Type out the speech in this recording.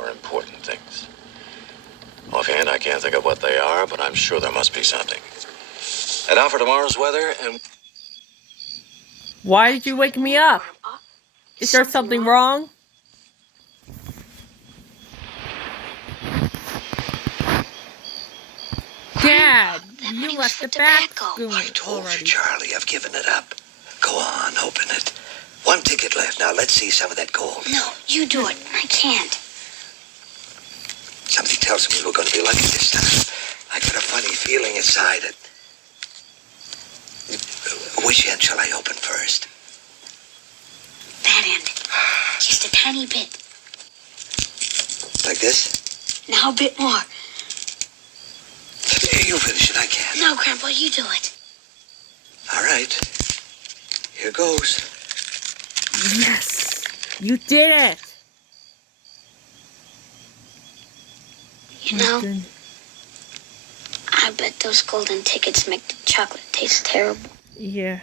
More important things. Offhand, I can't think of what they are, but I'm sure there must be something. And now for tomorrow's weather, and... Why did you wake me up? Is there something wrong? Dad, you left the bathroom I told already. you, Charlie, I've given it up. Go on, open it. One ticket left. Now let's see some of that gold. No, you do it. I can't. Something tells me we're going to be lucky this time. I got a funny feeling inside it. Which end shall I open first? That end. Just a tiny bit. Like this? Now a bit more. You finish it, I can't. No, Grandpa, you do it. All right. Here goes. Yes! You did it! You know, I bet those golden tickets make the chocolate taste terrible. Yeah.